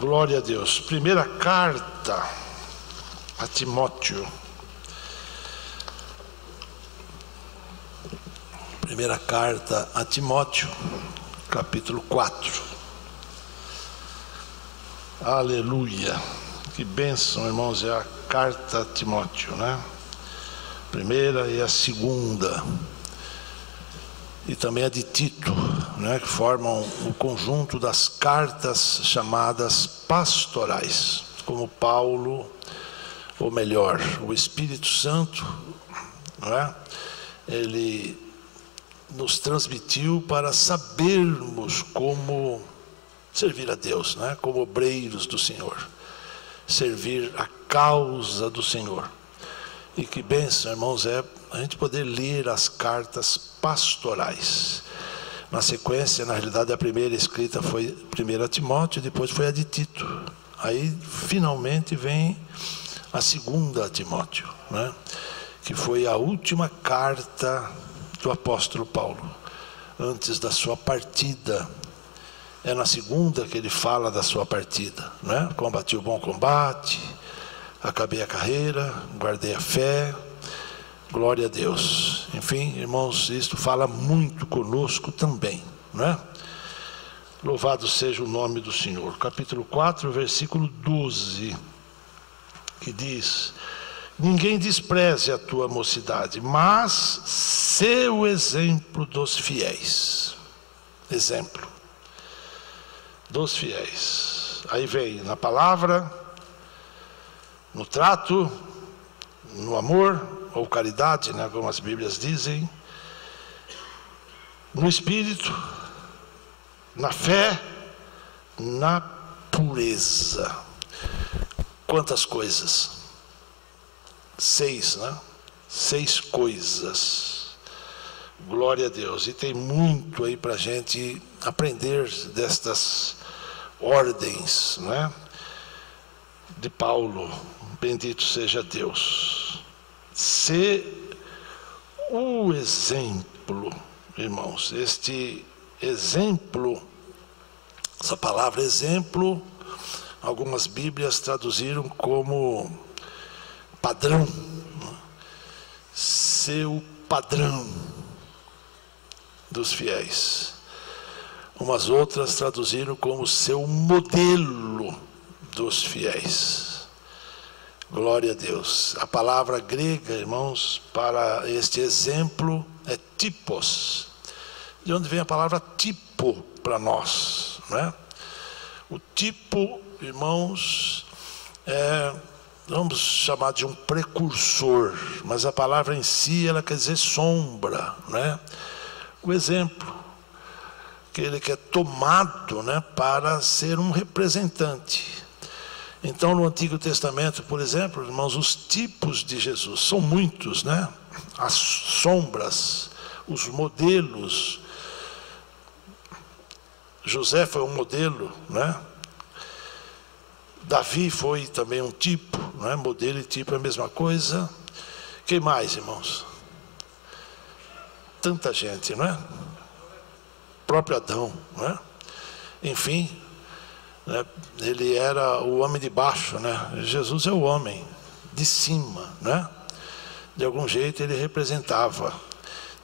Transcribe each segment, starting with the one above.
Glória a Deus. Primeira carta a Timóteo. Primeira carta a Timóteo, capítulo 4. Aleluia. Que bênção, irmãos, é a carta a Timóteo, né? Primeira e a segunda. E também a de Tito, né, que formam o conjunto das cartas chamadas pastorais, como Paulo, ou melhor, o Espírito Santo, né, ele nos transmitiu para sabermos como servir a Deus, né, como obreiros do Senhor, servir a causa do Senhor. E que bênção, irmãos, é a gente poder ler as cartas pastorais. Na sequência, na realidade, a primeira escrita foi 1 Timóteo, depois foi a de Tito. Aí, finalmente, vem a segunda a Timóteo, né? Que foi a última carta do apóstolo Paulo, antes da sua partida. É na segunda que ele fala da sua partida, né? Combati o bom combate, acabei a carreira, guardei a fé, glória a Deus. Enfim, irmãos, isto fala muito conosco também, não é? Louvado seja o nome do Senhor. Capítulo 4, versículo 12, que diz: ninguém despreze a tua mocidade, mas sê o exemplo dos fiéis. Exemplo dos fiéis. Aí vem na palavra, no trato, no amor, ou caridade, né, como as Bíblias dizem, no espírito, na fé, na pureza. Quantas coisas? 6, né? 6 coisas. Glória a Deus. E tem muito aí para a gente aprender destas ordens, né, de Paulo. Bendito seja Deus. Ser o exemplo, irmãos. Este exemplo, essa palavra exemplo, algumas Bíblias traduziram como padrão. Ser o padrão dos fiéis. Umas outras traduziram como seu modelo dos fiéis. Glória a Deus. A palavra grega, irmãos, para este exemplo é tipos. De onde vem a palavra tipo para nós, né? O tipo, irmãos, vamos chamar de um precursor, mas a palavra em si, ela quer dizer sombra, né? O exemplo, aquele que é tomado, né, para ser um representante. Então, no Antigo Testamento, por exemplo, irmãos, os tipos de Jesus são muitos, né? As sombras, os modelos. José foi um modelo, né? Davi foi também um tipo, né? Modelo e tipo é a mesma coisa. Quem mais, irmãos? Tanta gente, não é? O próprio Adão, não é? Enfim, né? Ele era o homem de baixo, né? Jesus é o homem de cima, né? De algum jeito ele representava.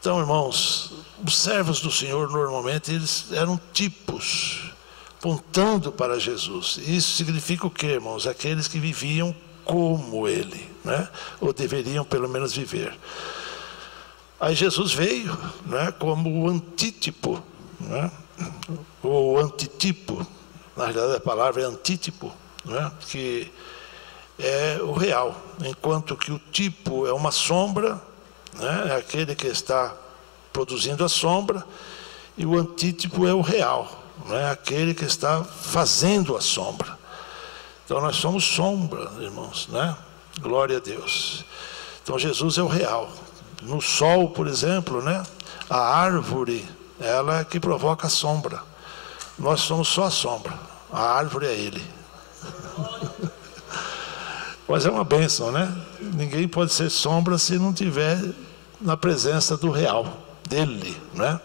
Então, irmãos, os servos do Senhor normalmente eles eram tipos, apontando para Jesus. Isso significa o quê, irmãos? Aqueles que viviam como ele, né? Ou deveriam pelo menos viver. Aí Jesus veio, né, como o antítipo, né? Ou antitipo. Na realidade a palavra é antítipo, né? Que é o real, enquanto que o tipo é uma sombra, né? É aquele que está produzindo a sombra, e o antítipo é o real, né? Aquele que está fazendo a sombra. Então nós somos sombra, irmãos, né? Glória a Deus. Então Jesus é o real. No sol, por exemplo, né? A árvore, ela é que provoca a sombra. Nós somos só a sombra, a árvore é ele. Mas é uma bênção, né? Ninguém pode ser sombra se não tiver na presença do real, dele, né?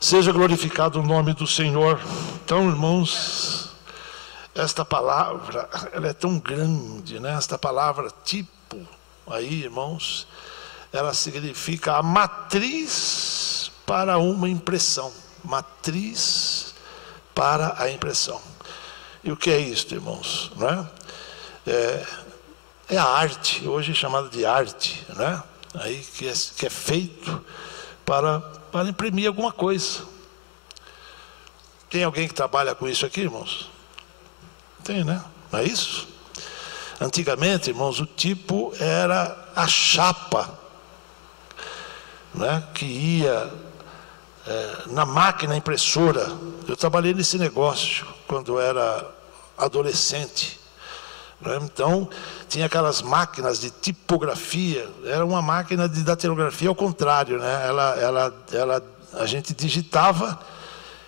Seja glorificado o nome do Senhor. Então, irmãos, esta palavra, ela é tão grande, né? Esta palavra tipo, aí, irmãos, ela significa a matriz para uma impressão. Matriz para a impressão. E o que é isso, irmãos? Não é? É a arte, hoje é chamada de arte, né? Aí que é feito para imprimir alguma coisa. Tem alguém que trabalha com isso aqui, irmãos? Tem, né? Não é isso? Antigamente, irmãos, o tipo era a chapa, né? Que ia na máquina impressora. Eu trabalhei nesse negócio quando eu era adolescente. Então, tinha aquelas máquinas de tipografia, era uma máquina de datilografia ao contrário, né? A gente digitava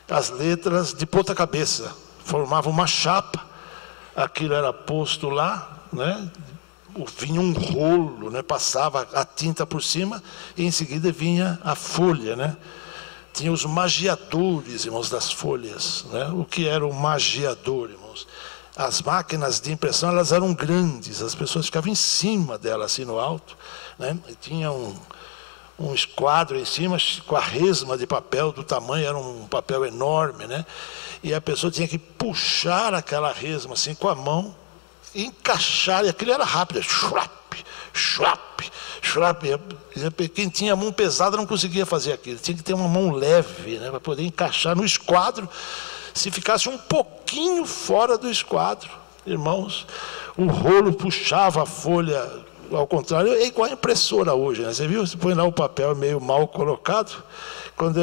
as letras de ponta cabeça, formava uma chapa, aquilo era posto lá, né? Vinha um rolo, né? Passava a tinta por cima e em seguida vinha a folha, né? Tinha os magiadores, irmãos, das folhas, né? O que era o magiador, irmãos? As máquinas de impressão, elas eram grandes, as pessoas ficavam em cima delas, assim no alto, né? E tinha um esquadro em cima, com a resma de papel do tamanho, era um papel enorme, né? E a pessoa tinha que puxar aquela resma assim com a mão, encaixar, e aquilo era rápido, schwap, schwap, schwap. Quem tinha a mão pesada não conseguia fazer aquilo, tinha que ter uma mão leve, né? Para poder encaixar no esquadro. Se ficasse um pouquinho fora do esquadro, irmãos, o rolo puxava a folha ao contrário. É igual a impressora hoje, né? Você viu? Você põe lá o papel meio mal colocado, quando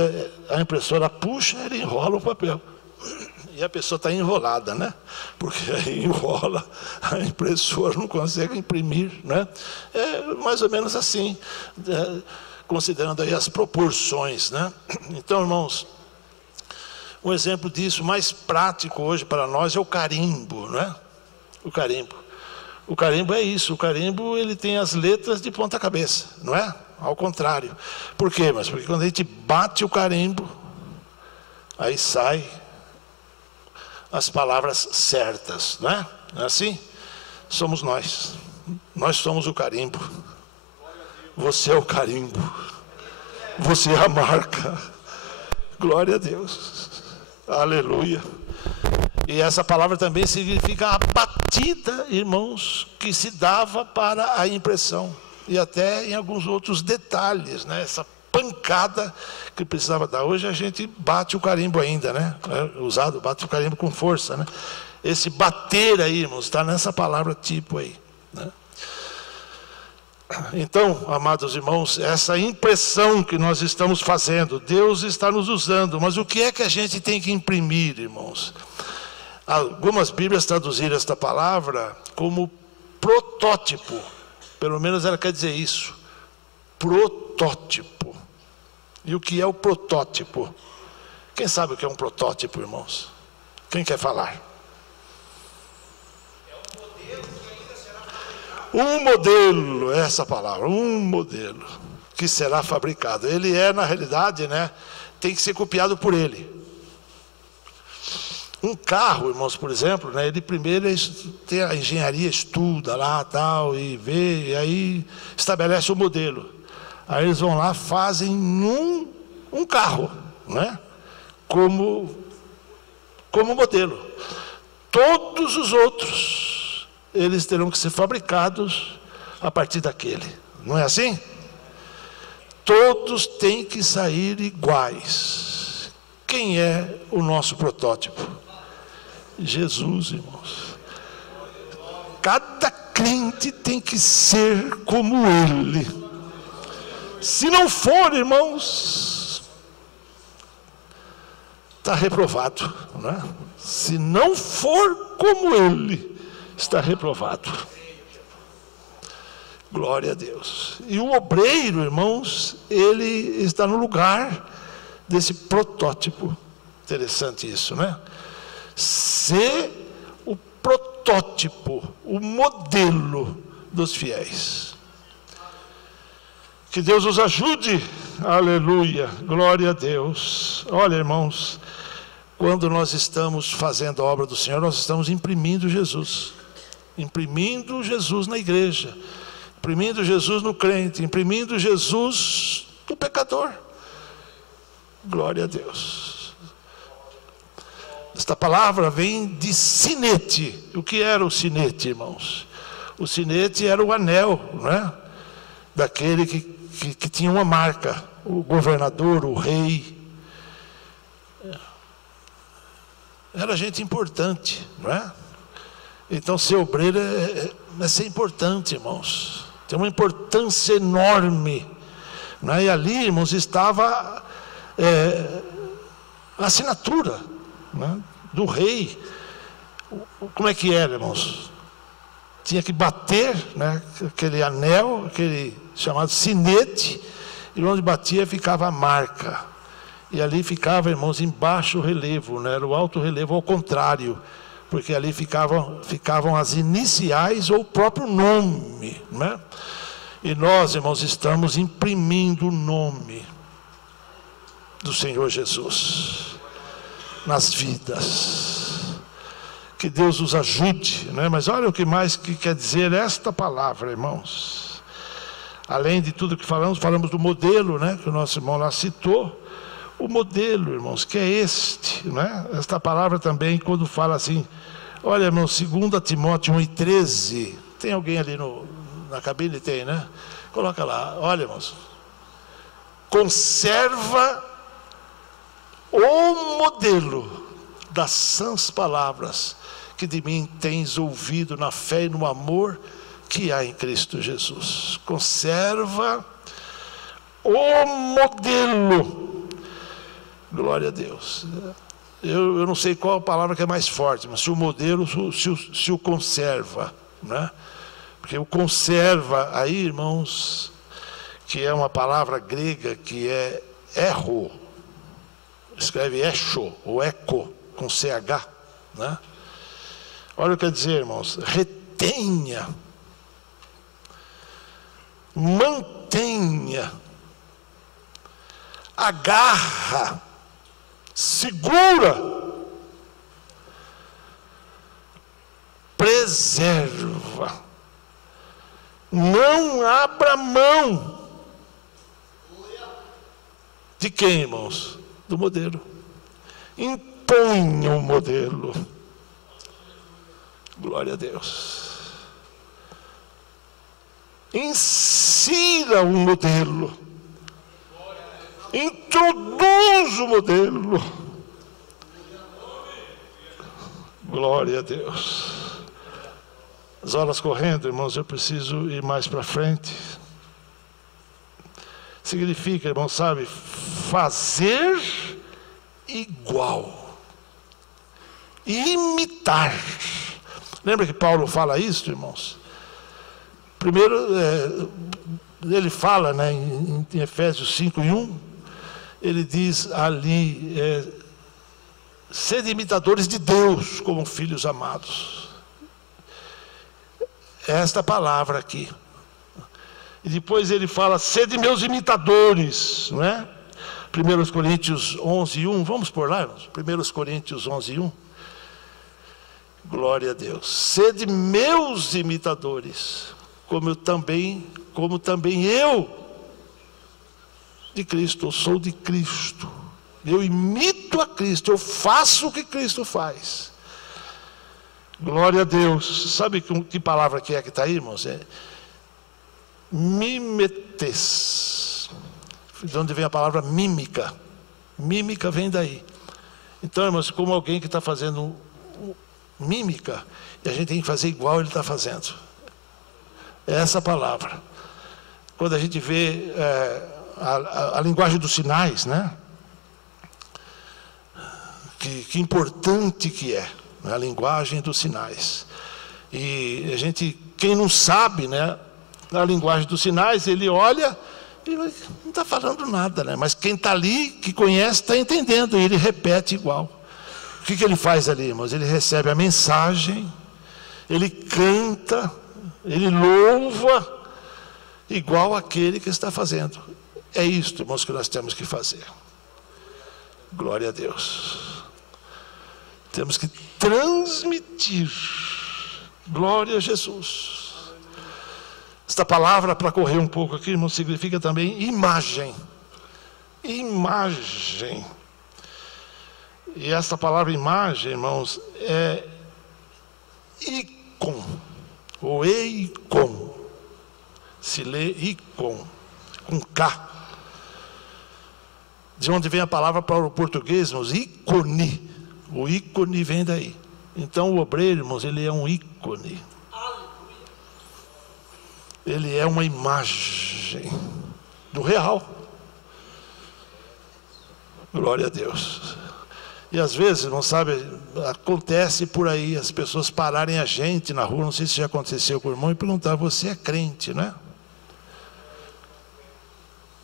a impressora puxa, ele enrola o papel. E a pessoa está enrolada, né? Porque aí enrola, a impressora não consegue imprimir, né? É mais ou menos assim, considerando aí as proporções, né? Então, irmãos, um exemplo disso mais prático hoje para nós é o carimbo, não é? O carimbo. O carimbo é isso. O carimbo, ele tem as letras de ponta cabeça, não é? Ao contrário. Por quê? Mas porque quando a gente bate o carimbo, aí sai as palavras certas, não é? Não é assim? Somos nós. Nós somos o carimbo. Você é o carimbo. Você é a marca. Glória a Deus. Aleluia. E essa palavra também significa a batida, irmãos, que se dava para a impressão. E até em alguns outros detalhes, né? Essa pancada que precisava dar. Hoje a gente bate o carimbo ainda, né? É usado, bate o carimbo com força, né? Esse bater aí, irmãos, está nessa palavra tipo aí, né? Então, amados irmãos, essa impressão que nós estamos fazendo, Deus está nos usando, mas o que é que a gente tem que imprimir, irmãos? Algumas Bíblias traduziram esta palavra como protótipo, pelo menos ela quer dizer isso, protótipo. E o que é o protótipo? Quem sabe o que é um protótipo, irmãos? Quem quer falar? Um modelo, essa palavra, um modelo que será fabricado. Ele é, na realidade, né, tem que ser copiado por ele. Um carro, irmãos, por exemplo, né, ele primeiro tem a engenharia, estuda lá, tal, e vê, e aí estabelece o modelo. Aí eles vão lá, fazem um carro, né, como modelo. Todos os outros, eles terão que ser fabricados a partir daquele. Não é assim? Todos têm que sair iguais. Quem é o nosso protótipo? Jesus, irmãos. Cada crente tem que ser como ele. Se não for, irmãos, está reprovado, não é? Se não for como ele, está reprovado. Glória a Deus. E o obreiro, irmãos, ele está no lugar desse protótipo. Interessante isso, né? Ser o protótipo, o modelo dos fiéis. Que Deus os ajude. Aleluia. Glória a Deus. Olha, irmãos, quando nós estamos fazendo a obra do Senhor, nós estamos imprimindo Jesus na igreja, imprimindo Jesus no crente, imprimindo Jesus no pecador. Glória a Deus. Esta palavra vem de sinete. O que era o sinete, irmãos? O sinete era o anel, né? Daquele que tinha uma marca, o governador, o rei. Era gente importante, não é? Então, ser obreiro é ser importante, irmãos. Tem uma importância enorme. Não é? E ali, irmãos, estava a assinatura, né, do rei. Como é que era, irmãos? Tinha que bater, né, aquele anel, aquele chamado sinete, e onde batia ficava a marca. E ali ficava, irmãos, embaixo o relevo, né, era o alto relevo ao contrário, porque ali ficavam as iniciais ou o próprio nome, né? E nós, irmãos, estamos imprimindo o nome do Senhor Jesus nas vidas. Que Deus nos ajude, né? Mas olha o que mais que quer dizer esta palavra, irmãos. Além de tudo que falamos do modelo, né, que o nosso irmão lá citou. O modelo, irmãos, que é este, né? Esta palavra também, quando fala assim, olha, irmão, 2 Timóteo 1:13, tem alguém ali na cabine? Tem, né? Coloca lá, olha, irmãos, conserva o modelo das sãs palavras que de mim tens ouvido na fé e no amor que há em Cristo Jesus. Conserva o modelo. Glória a Deus. Eu não sei qual a palavra que é mais forte, mas se o modelo, se o conserva, né? Porque o conserva aí, irmãos, que é uma palavra grega que é erro, escreve echo ou eco com CH, né? Olha o que quer dizer, irmãos, retenha, mantenha, agarra, segura, preserva, não abra mão. De quem, irmãos? Do modelo. Imponha o modelo. Glória a Deus. Insira o modelo. Introduz o modelo. Glória a Deus. As horas correndo, irmãos, eu preciso ir mais para frente. Significa, irmão, sabe, fazer igual, imitar. Lembra que Paulo fala isso, irmãos? Primeiro, ele fala, né, em Efésios 5:1, ele diz ali, sede imitadores de Deus como filhos amados. Esta palavra aqui. E depois ele fala, sede meus imitadores, não é? 1 Coríntios 11:1, vamos por lá, irmãos? 1 Coríntios 11:1. Glória a Deus. Sede meus imitadores, como também eu de Cristo, eu sou de Cristo. Eu imito a Cristo, eu faço o que Cristo faz. Glória a Deus. Sabe que palavra que está aí, irmãos? É mimetes. De onde vem a palavra mímica? Mímica vem daí. Então, irmãos, como alguém que está fazendo mímica, e a gente tem que fazer igual ele está fazendo. É essa palavra. Quando a gente vê a linguagem dos sinais, né? Que importante que é, né? A linguagem dos sinais. E a gente, quem não sabe, né, a linguagem dos sinais, ele olha e não está falando nada, né? Mas quem está ali, que conhece, está entendendo, e ele repete igual. O que ele faz ali, irmãos? Ele recebe a mensagem, ele canta, ele louva, igual aquele que está fazendo. É isto, irmãos, que nós temos que fazer. Glória a Deus. Temos que transmitir. Glória a Jesus. Esta palavra, para correr um pouco aqui, irmão, significa também imagem. Imagem. E esta palavra imagem, irmãos, é icon, ou eikon. Se lê icon, com K. De onde vem a palavra para o português, irmãos? Ícone. O ícone vem daí. Então o obreiro, irmãos, ele é um ícone. Ele é uma imagem do real. Glória a Deus. E às vezes, não sabe, acontece por aí, as pessoas pararem a gente na rua, não sei se já aconteceu com o irmão, e perguntar: você é crente, né?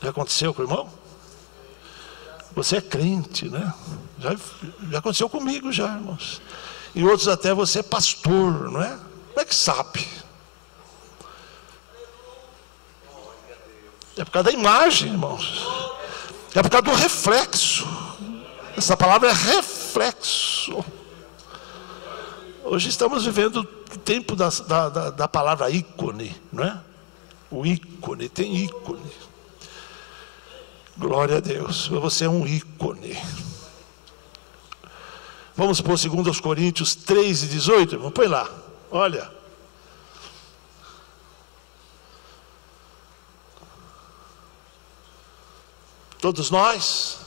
Já aconteceu com o irmão? Você é crente, né? Já aconteceu comigo já, irmãos. E outros até: você é pastor, não é? Como é que sabe? É por causa da imagem, irmãos. É por causa do reflexo. Essa palavra é reflexo. Hoje estamos vivendo o tempo da palavra ícone, não é? O ícone, tem ícone. Glória a Deus, você é um ícone. Vamos por 2 Coríntios 3:18, irmão, põe lá, olha. Todos nós.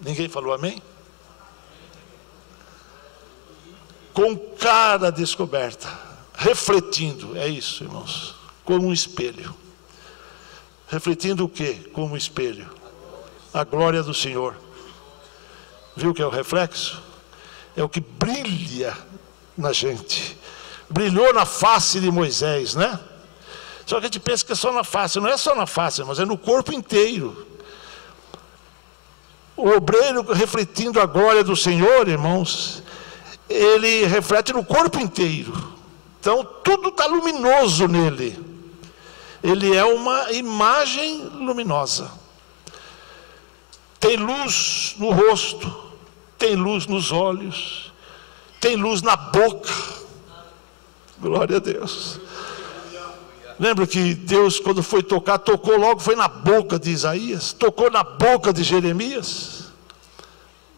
Ninguém falou amém? Com cara descoberta, refletindo, é isso, irmãos, como um espelho. Refletindo o quê? Como um espelho. A glória do Senhor. Viu o que é o reflexo? É o que brilha na gente. Brilhou na face de Moisés, né? Só que a gente pensa que é só na face. Não é só na face, mas é no corpo inteiro. O obreiro refletindo a glória do Senhor, irmãos, ele reflete no corpo inteiro. Então tudo está luminoso nele. Ele é uma imagem luminosa. Tem luz no rosto, tem luz nos olhos, tem luz na boca. Glória a Deus. Lembra que Deus, quando foi tocar, tocou logo, foi na boca de Isaías, tocou na boca de Jeremias.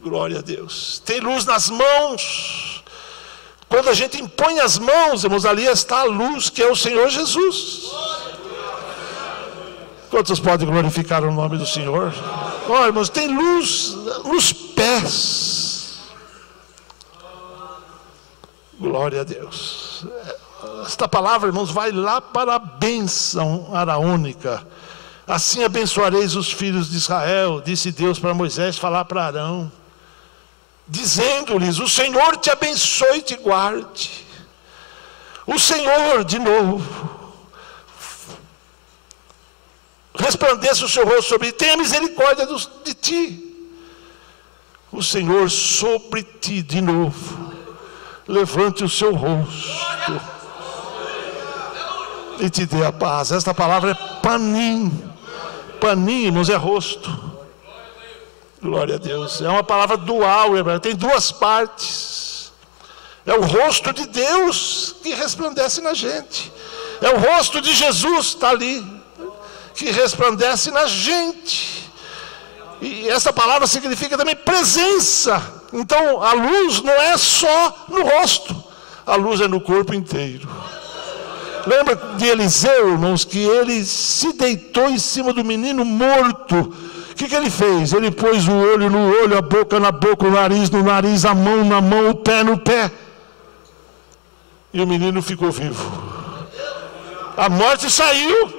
Glória a Deus. Tem luz nas mãos. Quando a gente impõe as mãos, irmãos, ali está a luz, que é o Senhor Jesus. Quantos podem glorificar o nome do Senhor? Olha, irmãos, tem luz nos pés. Glória a Deus. Esta palavra, irmãos, vai lá para a bênção araônica. Assim abençoareis os filhos de Israel, disse Deus para Moisés falar para Arão, dizendo-lhes: o Senhor te abençoe e te guarde. O Senhor, de novo, resplandeça o seu rosto sobre ti, tenha misericórdia de ti. O Senhor sobre ti, de novo, levante o seu rosto e te dê a paz. Esta palavra é panim. Panim, irmãos, é rosto. Glória a Deus. É uma palavra dual, hebraico, tem duas partes. É o rosto de Deus que resplandece na gente. É o rosto de Jesus, está ali, que resplandece na gente. E essa palavra significa também presença. Então a luz não é só no rosto, a luz é no corpo inteiro. Lembra de Eliseu, irmãos, que ele se deitou em cima do menino morto. O que ele fez? Ele pôs o olho no olho, a boca na boca, o nariz no nariz, a mão na mão, o pé no pé, e o menino ficou vivo. A morte saiu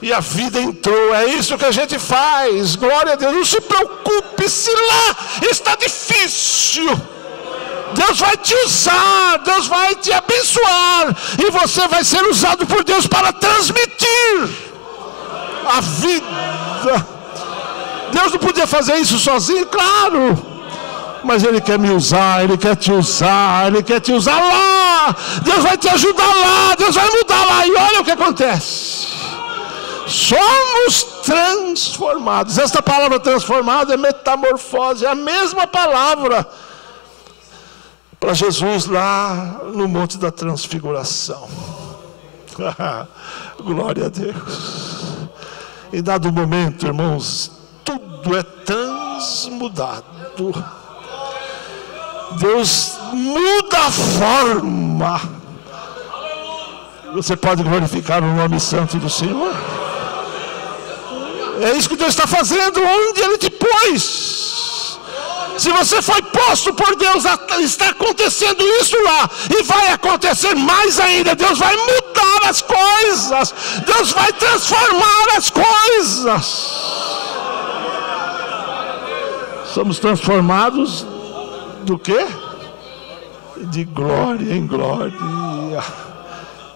e a vida entrou. É isso que a gente faz. Glória a Deus. Não se preocupe se lá está difícil. Deus vai te usar, Deus vai te abençoar, e você vai ser usado por Deus para transmitir a vida. Deus não podia fazer isso sozinho, claro, mas Ele quer me usar, Ele quer te usar, Ele quer te usar lá. Deus vai te ajudar lá, Deus vai mudar lá. E olha o que acontece. somos transformados. Esta palavra transformado é metamorfose, é a mesma palavra para Jesus lá no Monte da Transfiguração. Glória a Deus. Em dado momento, irmãos, tudo é transmudado. Deus muda a forma. Você pode glorificar o nome santo do Senhor? É isso que Deus está fazendo, onde Ele te pôs. Se você foi posto por Deus, está acontecendo isso lá, e vai acontecer mais ainda. Deus vai mudar as coisas, Deus vai transformar as coisas. Somos transformados do quê? De glória em glória.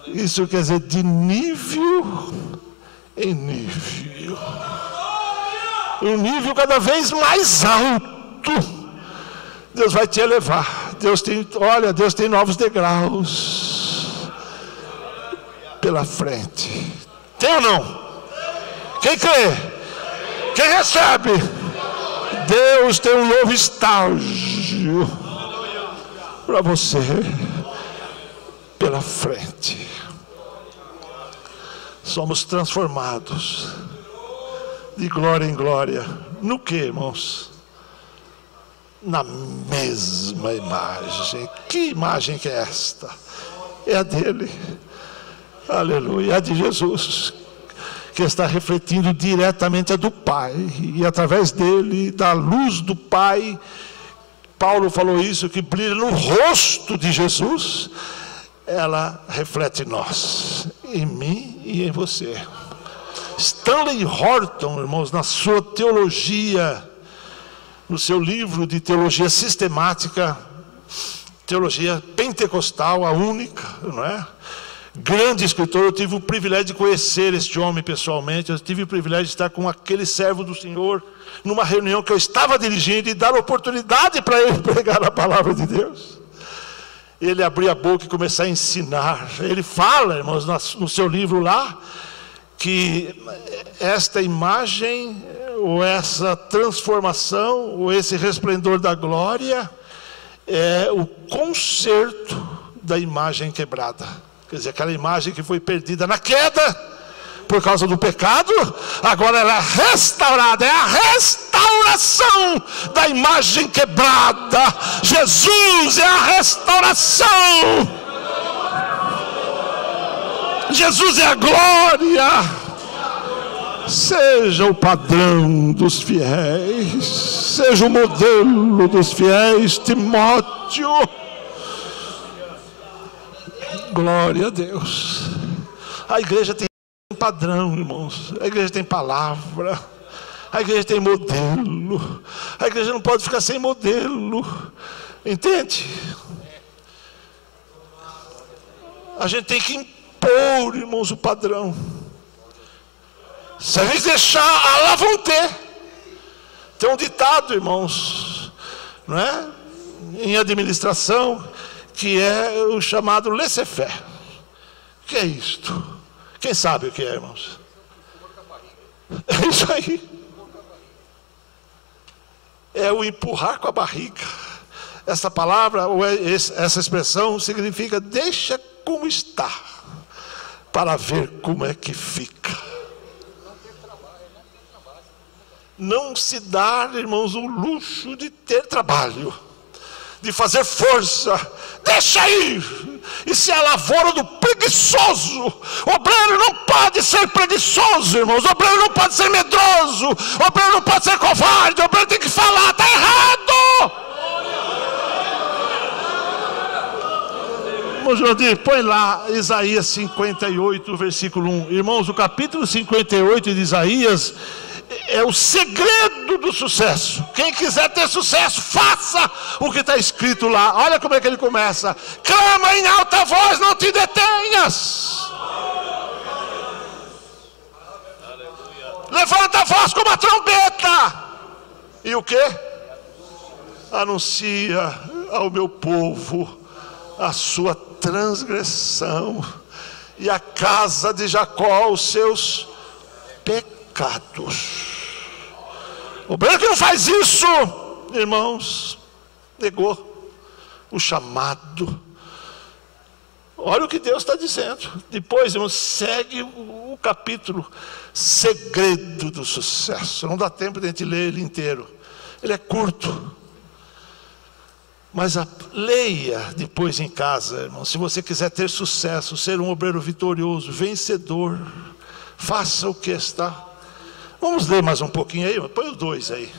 Isso quer dizer de nível em nível. Um nível cada vez mais alto. Deus vai te elevar. Deus tem novos degraus pela frente. Tem ou não? Quem crê? Quem recebe? Deus tem um novo estágio para você pela frente. Somos transformados de glória em glória. No que, irmãos? Na mesma imagem. Que imagem que é esta? É a dele. Aleluia. É a de Jesus, que está refletindo diretamente a do Pai. E através dele, da luz do Pai, Paulo falou isso, que brilha no rosto de Jesus, ela reflete em nós, em mim e em você. Stanley Horton, irmãos, na sua teologia, no seu livro de teologia sistemática, teologia pentecostal, a única, não é? Grande escritor. Eu tive o privilégio de conhecer este homem pessoalmente. Eu tive o privilégio de estar com aquele servo do Senhor numa reunião que eu estava dirigindo e dar oportunidade para ele pregar a palavra de Deus. Ele abrir a boca e começar a ensinar. Ele fala, irmãos, no seu livro lá, que esta imagem, ou essa transformação, ou esse resplendor da glória, é o conserto da imagem quebrada. Quer dizer, aquela imagem que foi perdida na queda, por causa do pecado, agora ela é restaurada, é a restauração da imagem quebrada. Jesus é a restauração. Jesus é a glória. Seja o padrão dos fiéis, seja o modelo dos fiéis, Timóteo. Glória a Deus. A igreja tem padrão, irmãos. A igreja tem palavra. A igreja tem modelo. A igreja não pode ficar sem modelo. Entende? A gente tem que impor, irmãos, o padrão. Se a gente deixar, lá vão ter. Tem um ditado, irmãos, não é? Em administração, que é o chamado laissez-faire. O que é isto? Quem sabe o que é, irmãos? É isso aí. É o empurrar com a barriga. Essa palavra, ou essa expressão, significa deixa como está, para ver como é que fica. Não se dá, irmãos, o luxo de ter trabalho, de fazer força. Deixa ir. Isso é a lavoura do preguiçoso. O obreiro não pode ser preguiçoso, irmãos. O obreiro não pode ser medroso. O obreiro não pode ser covarde. O obreiro tem que falar, está errado. Irmão Jodir, põe lá Isaías 58, versículo 1. Irmãos, o capítulo 58 de Isaías é o segredo do sucesso. Quem quiser ter sucesso, faça o que está escrito lá. Olha como é que ele começa: clama em alta voz, não te detenhas. Levanta a voz como a trombeta. E o que? Anuncia ao meu povo a sua transgressão, e a casa de Jacó os seus pecados. O obreiro que não faz isso, irmãos, negou o chamado. Olha o que Deus está dizendo. Depois, irmãos, segue o capítulo, segredo do sucesso. Não dá tempo de a gente ler ele inteiro. Ele é curto. Mas leia depois em casa, irmão. Se você quiser ter sucesso, ser um obreiro vitorioso, vencedor, faça o que está. Vamos ler mais um pouquinho aí, põe o 2 aí.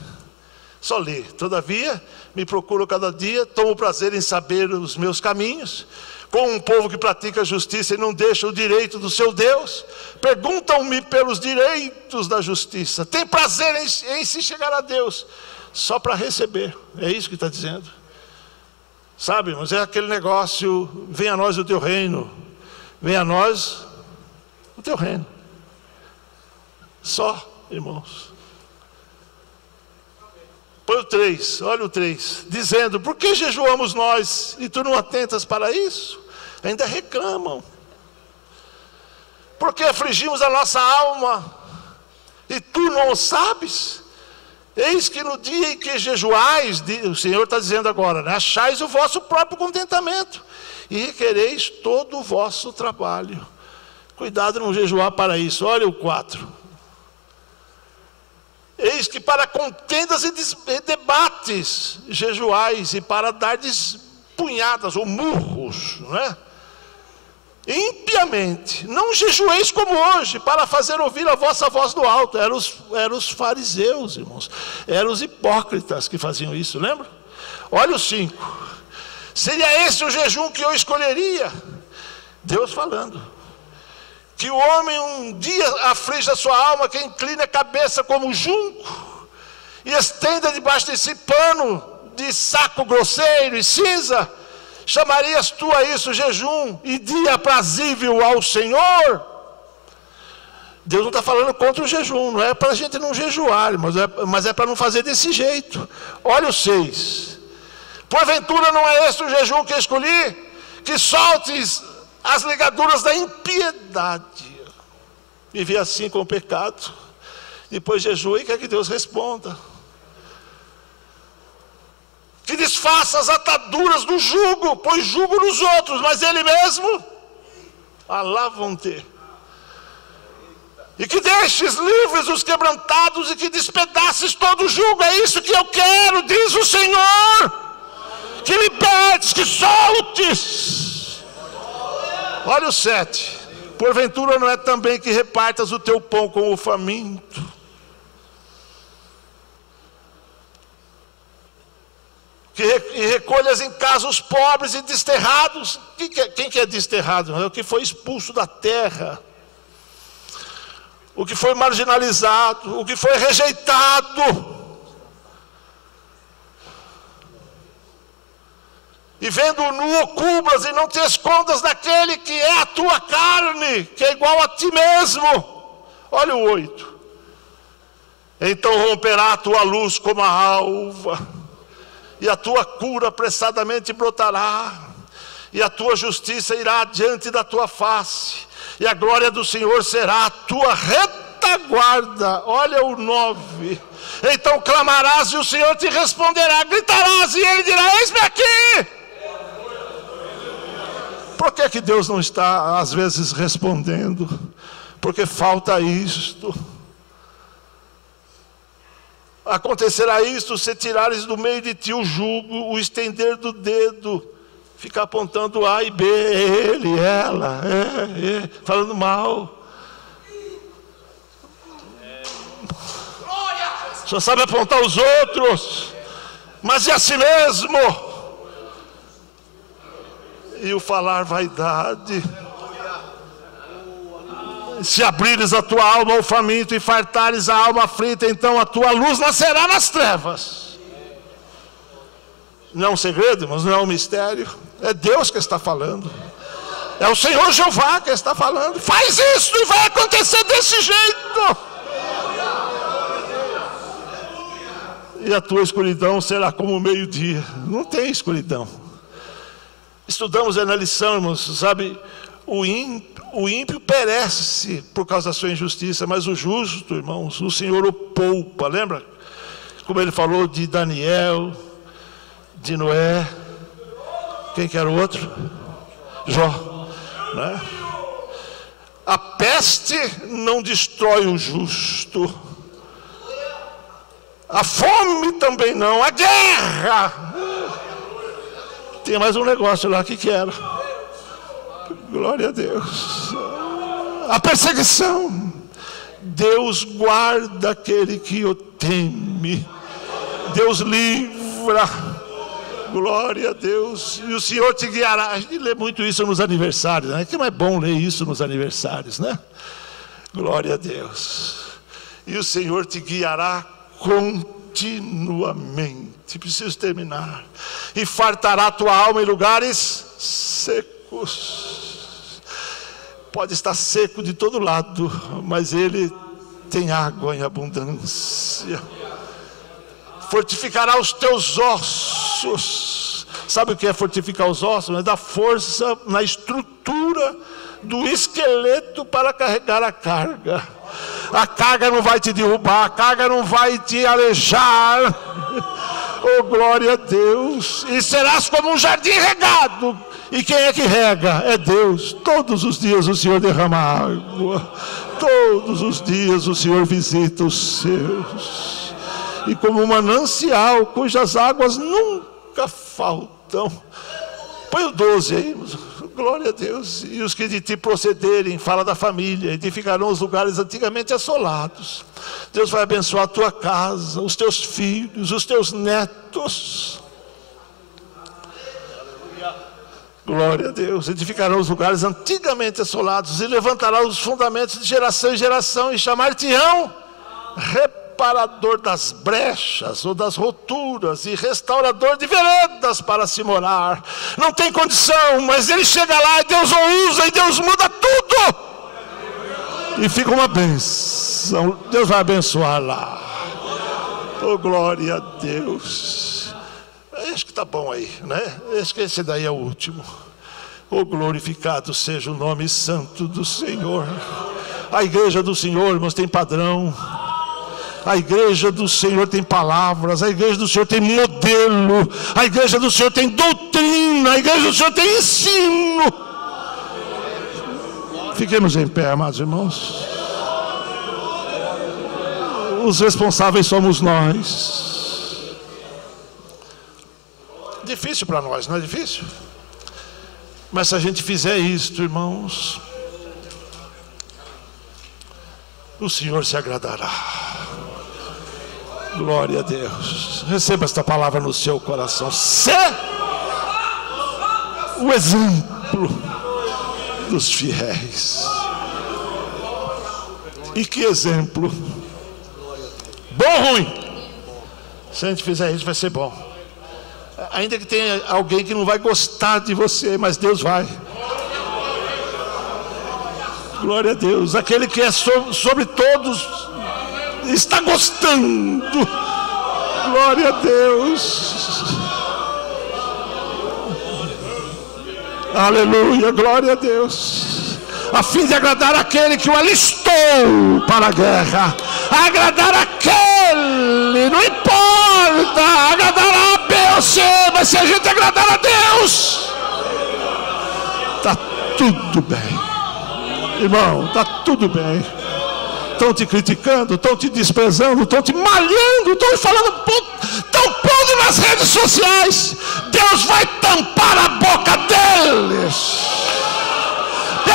Só ler. Todavia, me procuro cada dia, tomo prazer em saber os meus caminhos. Com um povo que pratica a justiça e não deixa o direito do seu Deus, perguntam-me pelos direitos da justiça. Tem prazer em se chegar a Deus, só para receber. É isso que está dizendo. Sabe, irmãos, é aquele negócio, venha a nós o teu reino, venha a nós o teu reino. Só, irmãos. Põe o 3, olha o 3, dizendo, por que jejuamos nós e tu não atentas para isso? Ainda reclamam. Por que afligimos a nossa alma e tu não o sabes? Eis que no dia em que jejuais, o Senhor está dizendo agora, né, achais o vosso próprio contentamento e requereis todo o vosso trabalho. Cuidado não jejuar para isso. Olha o 4. Eis que para contendas e debates jejuais e para dardes punhadas ou murros, não é? Impiamente, não jejueis como hoje, para fazer ouvir a vossa voz do alto. Eram os fariseus, irmãos, eram os hipócritas que faziam isso, lembra? Olha o 5, seria esse o jejum que eu escolheria? Deus falando, que o homem um dia aflige a sua alma, que incline a cabeça como junco, e estenda debaixo de si pano de saco grosseiro e cinza. Chamarias tu a isso jejum e dia aprazível ao Senhor? Deus não está falando contra o jejum, não é para a gente não jejuar, mas é para não fazer desse jeito. Olha o 6. Porventura não é este o jejum que escolhi? Que soltes as ligaduras da impiedade. Viver assim com o pecado. Depois jejua e quer que Deus responda. Que desfaça as ataduras do jugo, pois jugo nos outros, mas ele mesmo, Alá vão ter. E que deixes livres os quebrantados e que despedaces todo o jugo. É isso que eu quero, diz o Senhor. Que libertes, que soltes. Olha o 7. Porventura não é também que repartas o teu pão com o faminto? E recolhas em casa os pobres e desterrados. Quem que é desterrado? É o que foi expulso da terra, o que foi marginalizado, o que foi rejeitado. E vendo nu cubras e não te escondas daquele que é a tua carne, que é igual a ti mesmo. Olha o 8. Então romperá a tua luz como a alva, e a tua cura apressadamente brotará, e a tua justiça irá diante da tua face, e a glória do Senhor será a tua retaguarda. Olha o 9. Então clamarás e o Senhor te responderá, gritarás e ele dirá, eis-me aqui. Por que Deus não está às vezes respondendo? Porque falta isto. Acontecerá isto se tirares do meio de ti o jugo, o estender do dedo, ficar apontando A e B, ele, ela, falando mal. Só sabe apontar os outros, mas e a si mesmo? E o falar vaidade. Se abrires a tua alma ao faminto e fartares a alma aflita, então a tua luz nascerá nas trevas. Não é um segredo, mas não é um mistério. É Deus que está falando. É o Senhor Jeová que está falando. Faz isso e vai acontecer desse jeito. E a tua escuridão será como o meio-dia. Não tem escuridão. Estudamos na lição, irmãos, sabe, O ímpio perece por causa da sua injustiça, mas o justo, irmãos, o Senhor o poupa. Lembra como ele falou de Daniel, de Noé? Quem que era o outro? Jó, né? A peste não destrói o justo, a fome também não, a guerra. Tem mais um negócio lá, o que era? Glória a Deus. A perseguição. Deus guarda aquele que o teme. Deus livra. Glória a Deus. E o Senhor te guiará. A gente lê muito isso nos aniversários, né? Que não é bom ler isso nos aniversários, né? Glória a Deus. E o Senhor te guiará continuamente. Preciso terminar. E fartará a tua alma em lugares secos. Pode estar seco de todo lado, mas Ele tem água em abundância. Fortificará os teus ossos. Sabe o que é fortificar os ossos? É dar força na estrutura do esqueleto para carregar a carga. A carga não vai te derrubar, a carga não vai te alejar. Oh, glória a Deus. E serás como um jardim regado. E quem é que rega? É Deus. Todos os dias o Senhor derrama água. Todos os dias o Senhor visita os seus. E como um manancial cujas águas nunca faltam. Põe o 12 aí. Glória a Deus. E os que de ti procederem, fala da família, edificarão os lugares antigamente assolados. Deus vai abençoar a tua casa, os teus filhos, os teus netos. Glória a Deus. Edificarão os lugares antigamente assolados e levantará os fundamentos de geração em geração e chamar-te-ão reparador das brechas ou das roturas e restaurador de veredas para se morar. Não tem condição, mas ele chega lá e Deus o usa e Deus muda tudo. E fica uma bênção. Deus vai abençoar lá. Oh, glória a Deus. Acho que está bom aí, né? Acho que esse daí é o último. Oh, glorificado seja o nome santo do Senhor. A igreja do Senhor, irmãos, tem padrão. A igreja do Senhor tem palavras. A igreja do Senhor tem modelo. A igreja do Senhor tem doutrina. A igreja do Senhor tem ensino. Fiquemos em pé, amados irmãos. Os responsáveis somos nós. Difícil para nós, não é difícil? Mas se a gente fizer isto, irmãos, o Senhor se agradará. Glória a Deus. Receba esta palavra no seu coração. Sê o exemplo dos fiéis. E que exemplo? Bom ou ruim? Se a gente fizer isso, vai ser bom. Ainda que tenha alguém que não vai gostar de você, mas Deus vai. Glória a Deus. Aquele que é sobre todos está gostando. Glória a Deus. Aleluia, glória a Deus. A fim de agradar aquele que o alistou para a guerra. Agradar aquele, não importa, agradará a B ou C, mas se a gente agradar a Deus, está tudo bem. Irmão, está tudo bem. Estão te criticando, estão te desprezando, estão te malhando, estão falando, estão pondo nas redes sociais. Deus vai tampar a boca deles.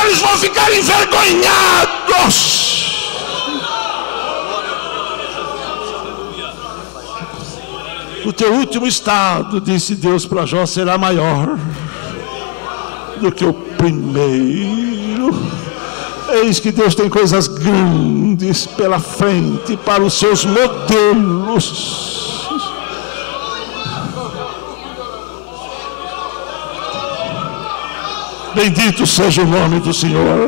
Eles vão ficar envergonhados. O teu último estado, disse Deus para Jó, será maior do que o primeiro. Eis que Deus tem coisas grandes pela frente para os seus modelos. Bendito seja o nome do Senhor.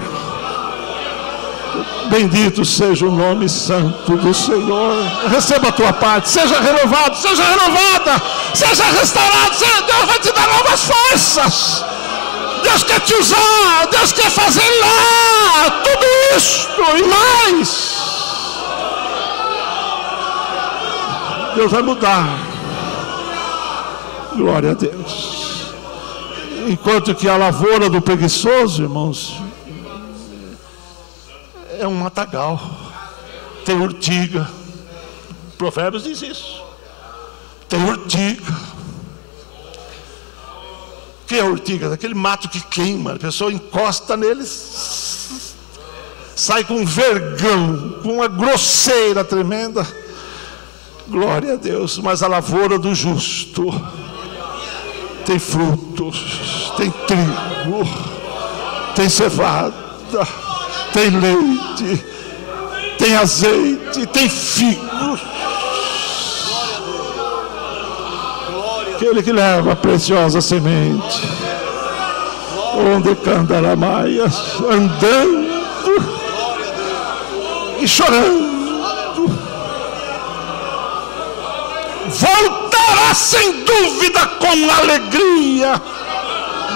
Bendito seja o nome santo do Senhor. Receba a tua parte. Seja renovado, seja renovada, seja restaurado. Deus vai te dar novas forças. Deus quer te usar, Deus quer fazer lá tudo isso e mais. Deus vai mudar. Glória a Deus. Enquanto que a lavoura do preguiçoso, irmãos, é um matagal, tem urtiga. Provérbios diz isso. Tem urtiga. O que é urtiga? Aquele mato que queima, a pessoa encosta neles, sai com um vergão, com uma grosseira tremenda. Glória a Deus. Mas a lavoura do justo tem frutos, tem trigo, tem cevada, tem leite, tem azeite, tem figos. Aquele que leva a preciosa semente, onde candaramaias, andando e chorando, voltará sem dúvida com alegria,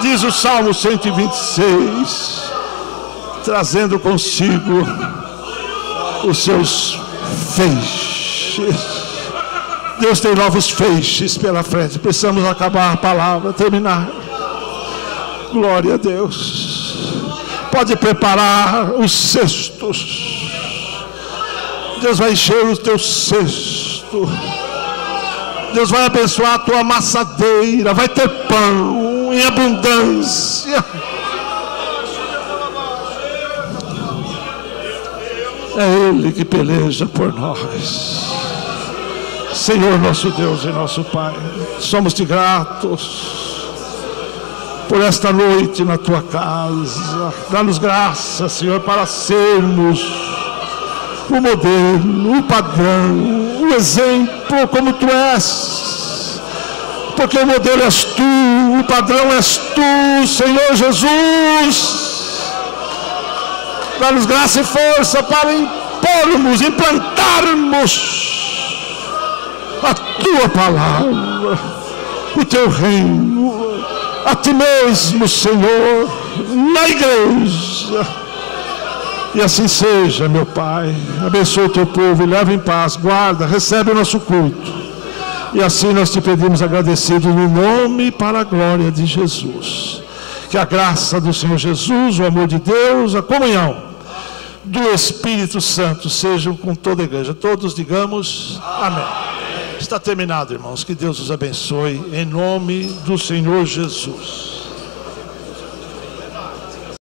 diz o Salmo 126, trazendo consigo os seus feixes. Deus tem novos feixes pela frente. Precisamos acabar a palavra, terminar. Glória a Deus. Pode preparar os cestos. Deus vai encher o teu cesto. Deus vai abençoar a tua amassadeira. Vai ter pão em abundância. É Ele que peleja por nós. Senhor nosso Deus e nosso Pai, somos-te gratos por esta noite na tua casa. Dá-nos graça, Senhor, para sermos o modelo, o padrão, o exemplo como tu és. Porque o modelo és tu, o padrão és tu, Senhor Jesus. Dá-nos graça e força para impormos, implantarmos a tua palavra, o teu reino, a ti mesmo, Senhor, na igreja. E assim seja, meu Pai. Abençoa o teu povo e leva em paz, guarda, recebe o nosso culto. E assim nós te pedimos agradecidos no nome e para a glória de Jesus. Que a graça do Senhor Jesus, o amor de Deus, a comunhão do Espírito Santo sejam com toda a igreja. Todos digamos amém. Está terminado, irmãos. Que Deus os abençoe em nome do Senhor Jesus.